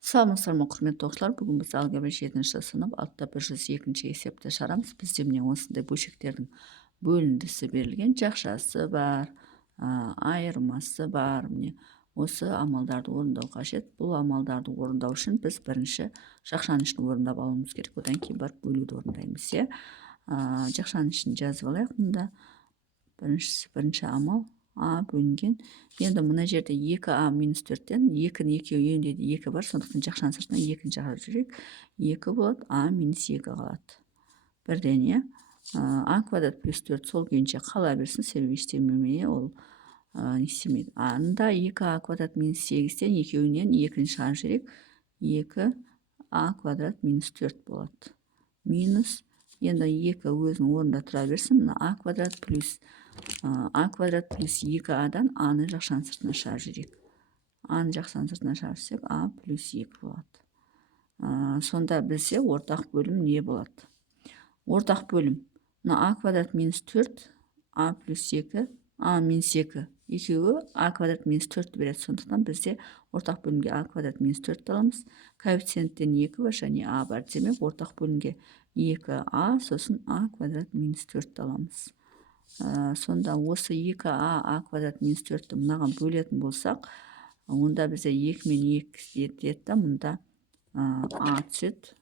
Саламатсыздар ма, құрметті оқушылар. Бүгін біз алгебра 7-ші сынып атты 102-ші есепті шығарамыз. Бізде міне осындай бөлшектердің бөліндісі берілген, жақшасы бар, айырмасы бар. Міне осы амалдарды орындау қажет. Бұл амалдарды орындау үшін біз бірінші жақшаның ішін орындап алуымыз керек. Одан кейін барып бөлуді орындаймыз. Жақшаның ішін жазып алайық. Мұнда бірінші амал а бөлінген. Енді мына жерде 2а минус 4-тен 2-ні екеуі үйінде де 2 бар, сондықтан жақшаның сыртынан 2-ні шығарып жүрейік. 2 болады, а минус 2 қалады. Бірден а квадрат плюс 4 сол күйінше қала берсін, себебі ештеңемен ол не істемейді. Анда 2а квадрат минус 8-тен екеуінен 2-ні шығарып жүрейік. 2а квадрат минус 4 болады. Минус, енді 2 өзінің орнында тұра берсін. А квадрат плюс 2адан аны жақшаның сыртына шығарып жүрейік. Аны жақшаның сыртына шығарсақ, а плюс 2 болады. Сонда бізде ортақ бөлім не болады? Ортақ бөлім. А квадрат минус 4, а плюс 2, а минус 2. Екеуі а квадрат минус 4 береді. Сондықтан бізде ортақ бөлімге а квадрат минус 4 аламыз. Коэффициенттен 2 бар және а бар. Демек, ортақ бөлімге 2а, сосын а квадрат минус 4 аламыз. Сонда осы 2а а квадрат минус 4-ті мынаған бөлетін болсақ, онда бізде 2 мен 2 етеді, мұнда а түседі.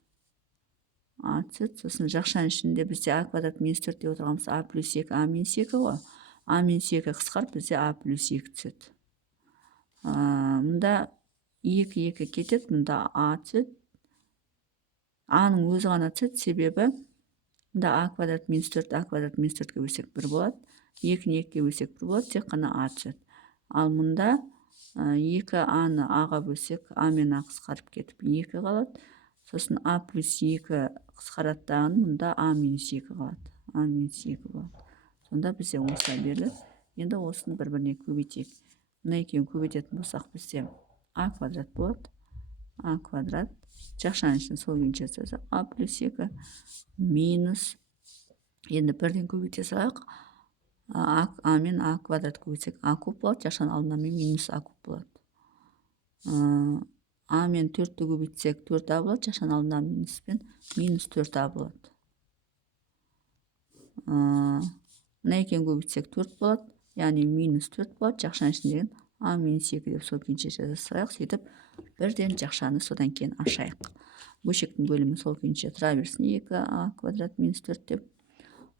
Сосын жақшаның ішінде бізде а квадрат минус 4 деп отырғанымыз а плюс 2, а минус 2 ғой. А минус 2 қысқарып бізде а плюс 2 түседі. Мұнда 2 кетеді, мұнда а түседі. Аның өзі ғана түседі, себебі мұнда а квадрат минус 4, а квадрат минус 4-ке бөлсек 1 болады. 2-ні 2-ге бөлсек 1 болады, тек қана а түседі. Ал мұнда 2аны аға бөлсек, а мен а қысқарып кетіп 2 қалады. Сосын а плюс 2 қысқараттағын мұнда а минус 2 қалады. А минус 2 болады. Сонда бізде осылай беріледі. Енді осыны бір-біріне көбейтейік. Мына екеуін көбейтетін болсақ, бізде а квадрат болады. А квадрат. Жақшаның ішін сол күйінше жазсақ, а плюс 2 минус. Енді бірден көбейте салайық. А мен а квадрат көбейтсек а куб болады. Жақшаның алдына мен минус а куб болады. А мен 4-ті көбейтсек 4а болады. Жақшаның алдына минуспен минус 4а болады. Мына екеуін көбейтсек 4 болады. Яғни минус 4 болады. Жақшаның ішіндеген а минус 2 деп сол күйінше жаза салайық. Сөйтіп бірден жақшаны содан кейін ашайық. Бөлшектің бөлімі сол күйінше тұра берсін. 2а квадрат минус 4 деп.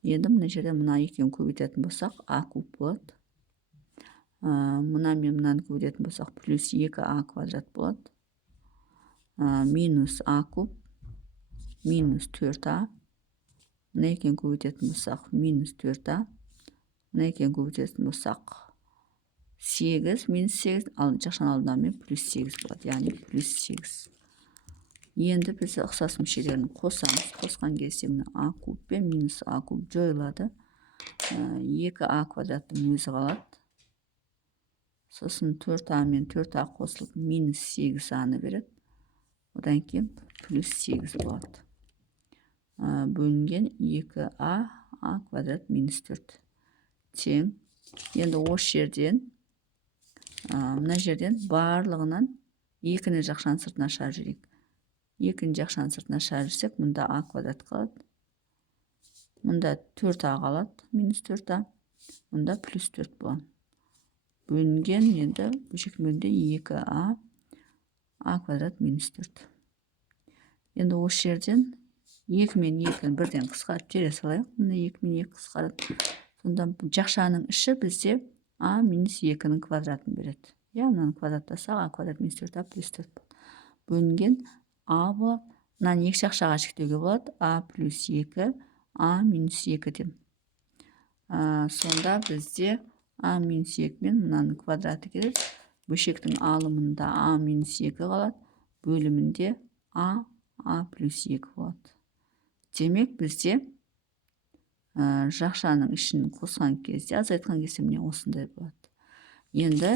Енді мына жерде мына екеуін көбейтетін болсақ, а куб болады. Мына мен мынаны көбейтетін болсақ, плюс 2а квадрат болады. Минус а куб, минус 4а. Мына екеуін көбейтетін болсақ, минус 4а. Мына екеуін көбейтетін болсақ, 8, минус 8, ал жақшаның алдына мен плюс 8 болады, яғни плюс 8. Енді біз ұқсас мүшелерін қосамыз. Қосқан кезде мына а куб пен минус а куб жойылады. 2а квадраттың өзі қалады. Сосын 4а мен 4а қосылып минус 8аны береді. Одан кейін плюс 8 болады. Бөлінген 2а а квадрат минус 4 тең. Енді осы жерден мына жерден барлығынан 2-ні жақшаның сыртына шығарып жүрейік. 2-ні жақшаның сыртына шығарып жүрсек, мұнда а квадрат қалады. Мұнда 4а қалады, минус 4а. Мұнда плюс 4 болады. Бөлінген енді бөлшектің бөлімінде 2а а квадрат минус 4. Енді осы жерден 2 мен 2-ні бірден қысқарып тере салайық. Мұнда 2 мен 2 қысқарады. Сонда жақшаның іші бізде а минус 2-ның квадратын береді. Мынаны квадраттасақ, а квадрат минус 4а плюс 4 болады. Бөлінген а болады. Мынаны 2 жақшаға шектеуге болады. А плюс 2, а минус 2 дем. Сонда бізде а минус 2 мен мынаның квадраты келеді. Бөлшектің алымында а минус 2 қалады. Бөлімінде а плюс 2 болады. Демек бізде жақшаның ішін қосқан кезде, азайтқан кезде міне осындай болады. Енді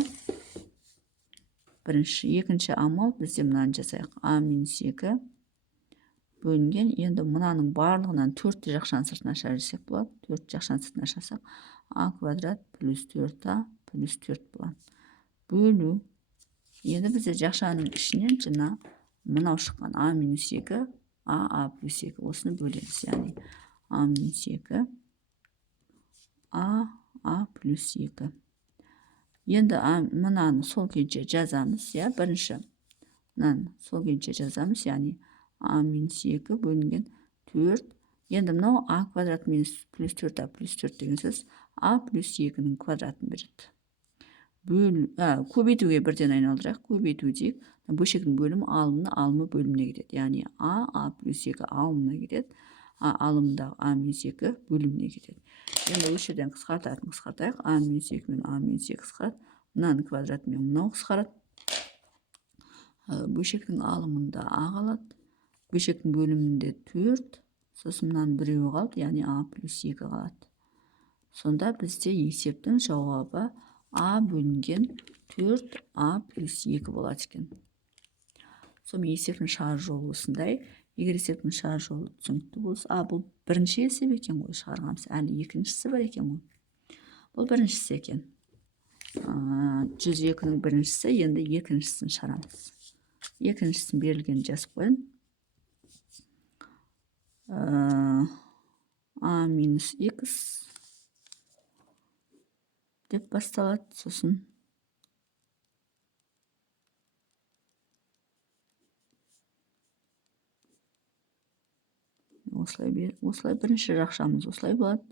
екінші амал бізде мынаны жасайық. А минус 2 бөлінген. Енді мынаның барлығынан 4-ті жақшаның сыртына шығарсақ болады. 4 жақшаның сыртына шығарсақ, а квадрат плюс 4а плюс 4 болады. Бөлу. Енді бізде жақшаның ішінен жаңа мынау шыққан а минус 2 а плюс 2 осыны бөлеміз, яғни а минус 2 а плюс 2. Енді мынаны сол күйінше жазамыз, бірінші мынаны сол күйінше жазамыз, яғни а минус 2 бөлінген 4. Енді мынау а квадрат минус плюс 4а плюс 4 деген сөз а плюс 2-ның квадратын береді. Көбейтуге бірден айналдырайық. Көбейту дейік. Бөлшектің бөлімі алымы бөліміне кетеді. Яғни а плюс 2 алымына кетеді. Алымындағы а минус 2 бөліміне кетеді. Енді осы жерден қысқартайық. А минус 2 мен а минус 2 қысқарады. Мынаның квадратымен мынау қысқарады. Бөлшектің алымында а қалады. Бөлшектің бөлімінде 4. Сосын мынаның біреуі қалды, яғни а плюс 2 қалады. Сонда бізде есептің жауабы а бөлінген 4а плюс 2 болады екен. Сонымен есептің шығар жолы осындай. Егер есептің шығар жолы түсінікті болса, бұл бірінші есеп екен ғой, шығарғанымыз. Әлі екіншісі бар екен ғой. Бұл біріншісі екен. 102-ның біріншісі, енді екіншісін шығарамыз. Екіншісін берілген жазып қойын. А минус x деп басталады, сосын осылай бірінші жақшамыз осылай болады.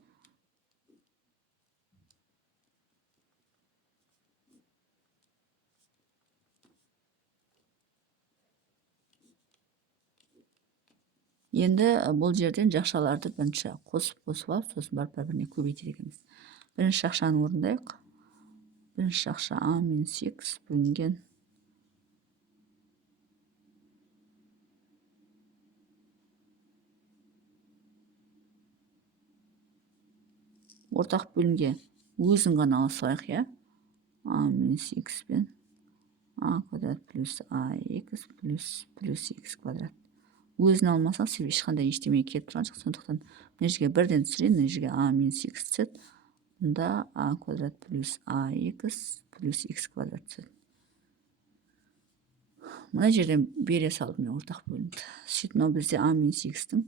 Енді бұл жерден жақшаларды бірінші қосып алып, сосын барып бір-біріне көбейтеді екенбіз. Бірінші жақшаны орындайық. Бірінші жақша а минус x бөлінген ортақ бөлімге өзін ғана ала салайық, а минус x пен а квадрат плюс ax плюс x квадрат. Өзін алмасақ, себебі ешқандай ештемеге келіп тұрған жоқ. Сондықтан мына жерге бірден түсірейін, мына жерге а минус x түседі. Мұнда а квадрат плюс ax плюс x квадрат түседі. Мына жерден бере салып мен ортақ бөлінді. Сөйтіп, мынау бізде а минус x-тің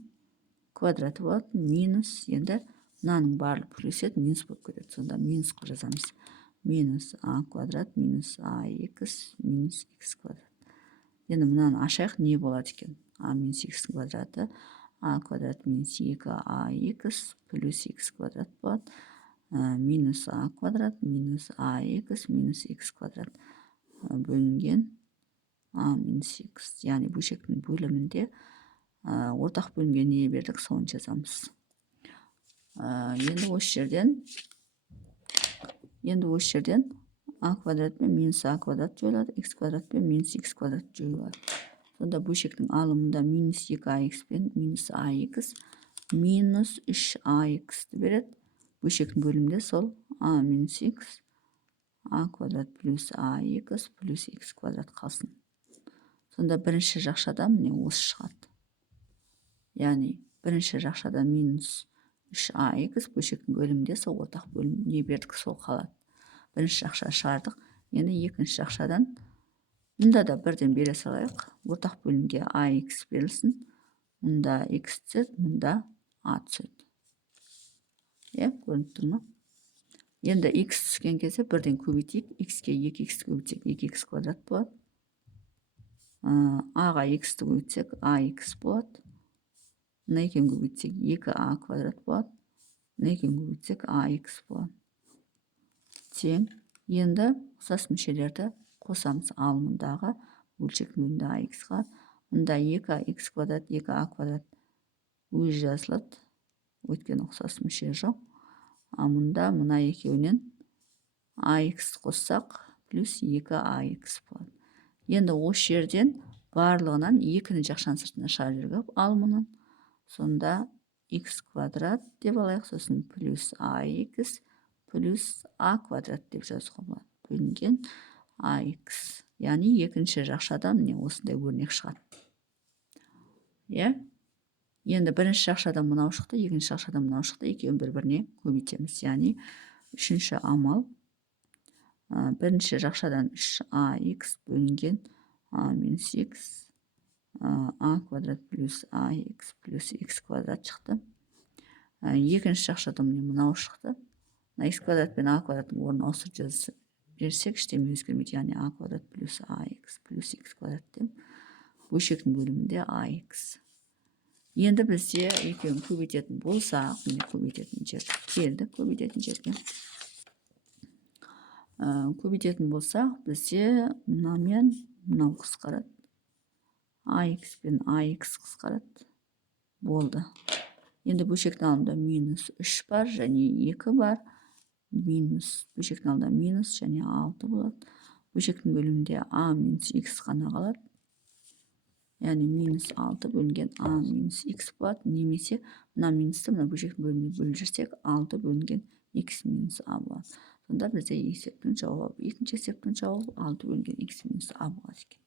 квадраты болады, минус, енді мынаның барлық плюс еді, минус болып кетеді. Сонда минус қылып жазамыз. Минус а квадрат минус ax минус x квадрат. Енді мынаны ашайық, не болады екен? А минус x квадраты а квадрат минус 2ax плюс x квадрат болады. Минус а квадрат минус ax минус x квадрат бөлінген а минус x. Яғни бөлшектің бөлімінде ортақ бөлімге не бердік, соны жазамыз. Енді осы жерден а квадрат пен минус а квадрат жойылады, x квадрат пен минус x квадрат жойылады. Сонда бөлшектің алымында минус 2ax пен минус ax минус 3ax береді. Бөлшектің бөлімінде сол а минус x а квадрат плюс ax плюс x квадрат қалсын. Сонда бірінші жақшада міне осы шығады. Яғни бірінші жақшада минус 3ax, бөлшектің бөлімінде сол ортақ бөлім не бердік, сол қалады. Бірінші жақша шығардық. Енді екінші жақшадан мұнда да бірден бере салайық. Ортақ бөлімге ax берілсін. Мұнда x түседі, мұнда a түседі. Көрініп тұр ма? Енді x түскен кезде бірден көбейтейік. X-ке 2x көбейтсек 2x квадрат болады. a-ға x-ті көбейтсек ax болады. Мына екеуін көбейтсек 2a квадрат болады. Мына екеуін көбейтсек ax болады. Тең. Енді ұқсас мүшелерді қосамыз. Алымындағы бөлшектің бөлімінде ax қалады. Мұнда 2x квадрат 2a квадрат өзі жазылады. Өйткені ұқсас мүше жоқ. Мұнда мына екеуінен ax қоссақ плюс 2ax болады. Енді осы жерден барлығынан 2-ні жақшаның сыртына шығарып жіберіп алымынан. Сонда x квадрат деп алайық, сосын плюс ax плюс a квадрат деп жазуға болады. Бөлінген ax. Яғни екінші жақшадан міне осындай өрнек шығады. Енді бірінші жақшадан мынау шықты, екінші жақшадан мынау шықты, екеуін бір-біріне көбейтеміз. Яғни үшінші амал. Бірінші жақшадан 3ax бөлінген a минус x а квадрат плюс ах плюс х квадрат шықты. Екінші жақшада міне мынау шықты. Мына х квадрат пен а квадраттың орнын ауыстырып жазып берсек ештеме өзгермейді, яғни а квадрат плюс ах плюс х квадрат деп. Бөлшектің бөлімінде ах. Енді бізде екеуін көбейтетін болсақ, міне көбейтетін жер келді, көбейтетін жерге. Көбейтетін болсақ, бізде мынамен мынау қысқарады. ах пен ах қысқарады. Болды. Енді бөлшектің алдында минус 3 бар және 2 бар. Минус, бөлшектің алдында минус және 6 болады. Бөлшектің бөлімінде а минус х қана қалады. Яғни минус 6 бөлінген а минус х болады. Немесе мына минусты мына бөлшектің бөліміне бөліп жүрсек 6 бөлінген х минус а болады. Сонда бізде есептің жауабы, екінші есептің жауабы 6 бөлінген х минус а болады екен.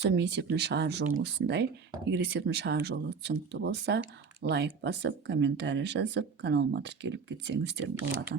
Сонымен есептің шығар жолы осындай. Егер есептің шығар жолы түсінікті болса, лайк басып, комментарий жазып, каналыма тіркеліп кетсеңіздер болады.